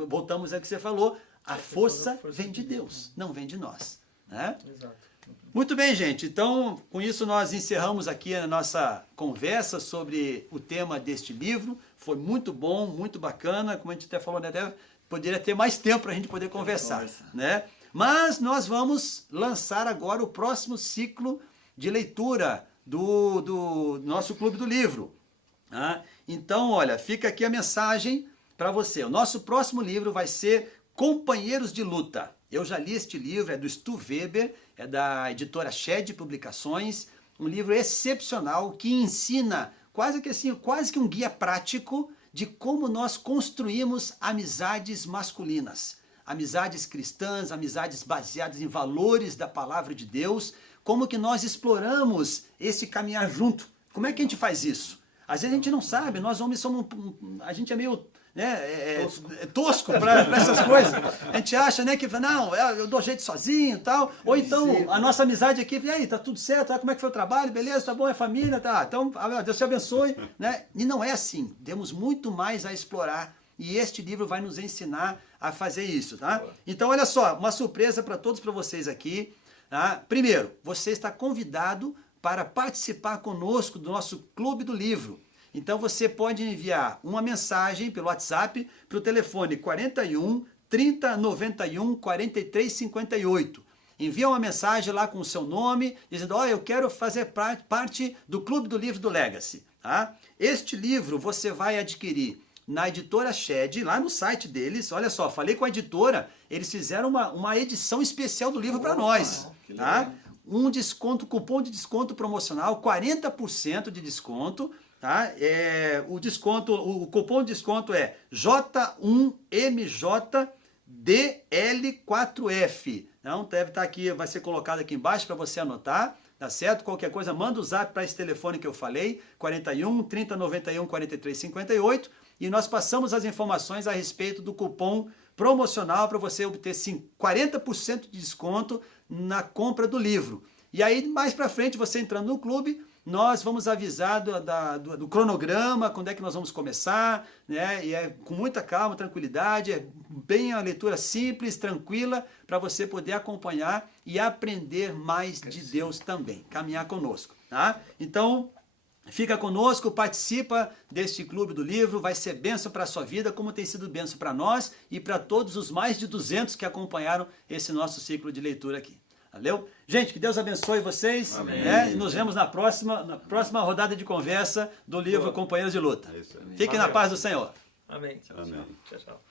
voltamos ao que você falou, a força vem de Deus, não vem de nós, né? Exato. Muito bem, gente. Então, com isso nós encerramos aqui a nossa conversa sobre o tema deste livro. Foi muito bom, muito bacana, como a gente até falou, né? Até poderia ter mais tempo para a gente poder conversar, né? Mas nós vamos lançar agora o próximo ciclo de leitura do nosso Clube do Livro. Tá? Então, olha, fica aqui a mensagem para você. O nosso próximo livro vai ser Companheiros de Luta. Eu já li este livro, é do Stu Weber, é da editora Shed Publicações. Um livro excepcional que ensina quase que um guia prático de como nós construímos amizades masculinas. Amizades cristãs, amizades baseadas em valores da palavra de Deus, como que nós exploramos esse caminhar junto. Como é que a gente faz isso? Às vezes a gente não sabe, nós homens somos, a gente é meio tosco para essas coisas. A gente acha, né, que não, eu dou jeito sozinho e tal, ou então a nossa amizade aqui, e aí, tá tudo certo, como é que foi o trabalho, beleza, tá bom, é família, tá, então Deus te abençoe, né? E não é assim, temos muito mais a explorar. E este livro vai nos ensinar a fazer isso, tá? Então, olha só, uma surpresa para vocês aqui. Tá? Primeiro, você está convidado para participar conosco do nosso Clube do Livro. Então, você pode enviar uma mensagem pelo WhatsApp para o telefone 41 30 91 43 58. Envia uma mensagem lá com o seu nome, dizendo, eu quero fazer parte do Clube do Livro do Legacy. Tá? Este livro você vai adquirir na editora Shed, lá no site deles. Olha só, falei com a editora, eles fizeram uma edição especial do livro para nós. Tá? Um desconto, cupom de desconto promocional, 40% de desconto. Tá? O cupom de desconto é J1MJ DL4F. Então, deve estar aqui, vai ser colocado aqui embaixo para você anotar, tá certo? Qualquer coisa, manda o zap para esse telefone que eu falei, 41 30 91 43 58, e nós passamos as informações a respeito do cupom promocional para você obter 40% de desconto na compra do livro. E aí, mais para frente, você entrando no clube, nós vamos avisar do cronograma, quando é que nós vamos começar, né? E é com muita calma, tranquilidade, é bem a leitura simples, tranquila, para você poder acompanhar e aprender mais de Deus também, caminhar conosco, tá? Então, fica conosco, participa deste Clube do Livro, vai ser bênção para a sua vida, como tem sido bênção para nós e para todos os mais de 200 que acompanharam esse nosso ciclo de leitura aqui. Valeu? Gente, que Deus abençoe vocês. Né? E nos vemos na próxima rodada de conversa do livro Companheiros de Luta. É isso aí. Fiquem na paz do Senhor. Amém. Amém. Tchau, tchau.